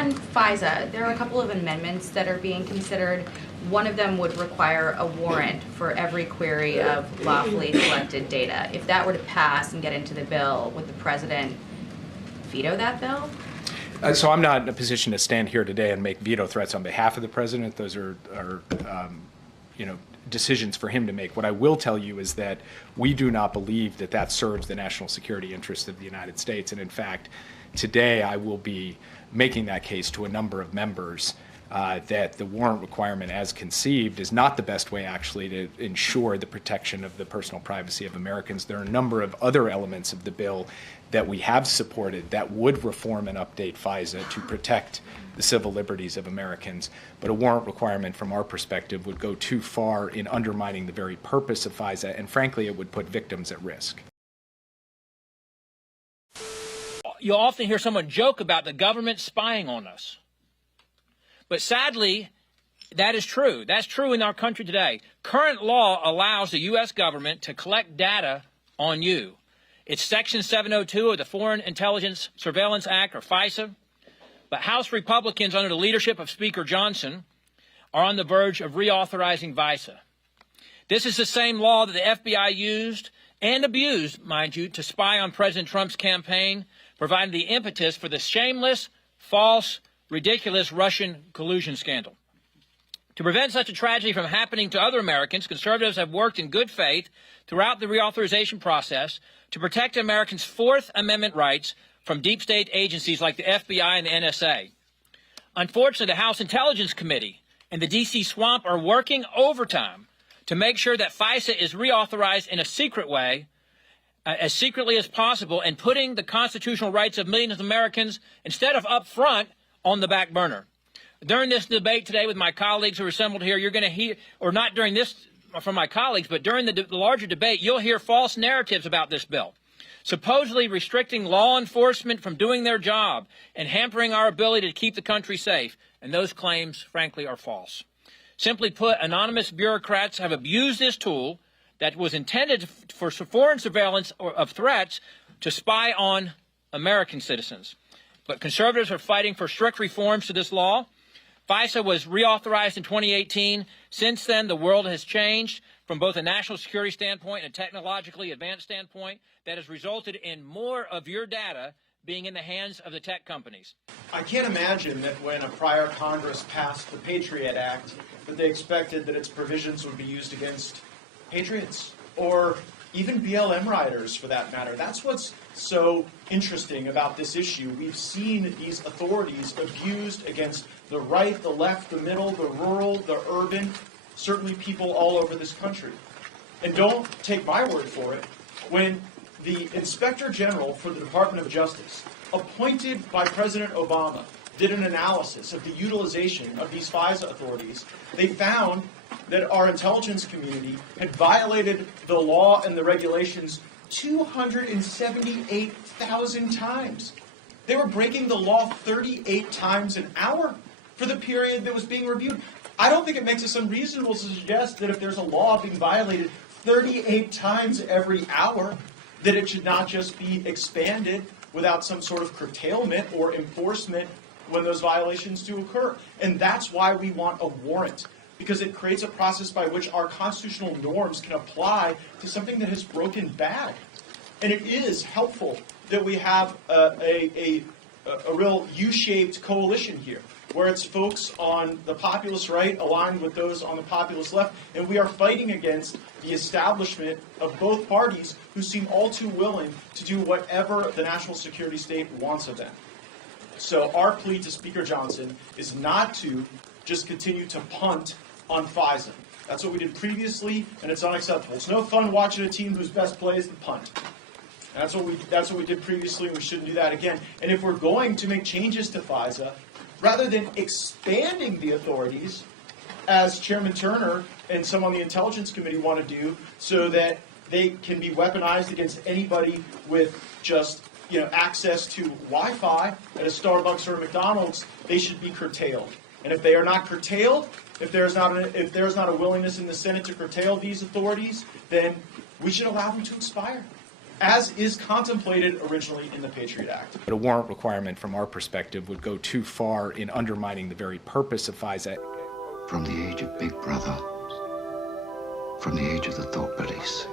on FISA, there are a couple of amendments that are being considered. One of them would require a warrant for every query of lawfully collected data. If that were to pass and get into the bill, would the president veto that bill? So I'm not in a position to stand here today and make veto threats on behalf of the president. Those are decisions for him to make. What I will tell you is that we do not believe that that serves the national security interests of the United States. And in fact, today I will be making that case to a number of members that the warrant requirement as conceived is not the best way actually to ensure the protection of the personal privacy of Americans. There are a number of other elements of the bill that we have supported that would reform and update FISA to protect the civil liberties of Americans. But a warrant requirement from our perspective would go too far in undermining the very purpose of FISA, and frankly, it would put victims at risk. You'll often hear someone joke about the government spying on us. But sadly, that is true. That's true in our country today. Current law allows the U.S. government to collect data on you. It's Section 702 of the Foreign Intelligence Surveillance Act, or FISA. But House Republicans, under the leadership of Speaker Johnson, are on the verge of reauthorizing FISA. This is the same law that the FBI used and abused, mind you, to spy on President Trump's campaign, providing the impetus for the shameless, false, ridiculous Russian collusion scandal. To prevent such a tragedy from happening to other Americans, conservatives have worked in good faith throughout the reauthorization process to protect Americans' Fourth Amendment rights from deep state agencies like the FBI and the NSA. Unfortunately, the House Intelligence Committee and the D.C. swamp are working overtime to make sure that FISA is reauthorized in a secret way, as secretly as possible, and putting the constitutional rights of millions of Americans, instead of up front, on the back burner. During this debate today with my colleagues who are assembled here, you're going to hear, or not during this from my colleagues, but during the larger debate, you'll hear false narratives about this bill, supposedly restricting law enforcement from doing their job and hampering our ability to keep the country safe. And those claims, frankly, are false. Simply put, anonymous bureaucrats have abused this tool that was intended for foreign surveillance of threats to spy on American citizens. But conservatives are fighting for strict reforms to this law. FISA was reauthorized in 2018. Since then, the world has changed from both a national security standpoint and a technologically advanced standpoint that has resulted in more of your data being in the hands of the tech companies. I can't imagine that when a prior Congress passed the Patriot Act that they expected that its provisions would be used against patriots or even BLM riders, for that matter. That's what's so interesting about this issue. We've seen these authorities abused against the right, the left, the middle, the rural, the urban, certainly people all over this country. And don't take my word for it. When the Inspector General for the Department of Justice, appointed by President Obama, did an analysis of the utilization of these FISA authorities, they found that our intelligence community had violated the law and the regulations 278,000 times. They were breaking the law 38 times an hour for the period that was being reviewed. I don't think it makes us unreasonable to suggest that if there's a law being violated 38 times every hour, that it should not just be expanded without some sort of curtailment or enforcement when those violations do occur. And that's why we want a warrant, because it creates a process by which our constitutional norms can apply to something that has broken bad. And it is helpful that we have a real U-shaped coalition here, where it's folks on the populist right aligned with those on the populist left, and we are fighting against the establishment of both parties who seem all too willing to do whatever the national security state wants of them. So our plea to Speaker Johnson is not to just continue to punt on FISA. That's what we did previously, and it's unacceptable. It's no fun watching a team whose best play is the punt. And that's what we did previously, and we shouldn't do that again. And if we're going to make changes to FISA, rather than expanding the authorities, as Chairman Turner and some on the Intelligence Committee want to do, so that they can be weaponized against anybody with just access to Wi-Fi at a Starbucks or a McDonald's, they should be curtailed. And if they are not curtailed, if there's not a willingness in the Senate to curtail these authorities, then we should allow them to expire. as is contemplated originally in the Patriot Act. But a warrant requirement from our perspective would go too far in undermining the very purpose of FISA. From the age of Big Brother, from the age of the thought police,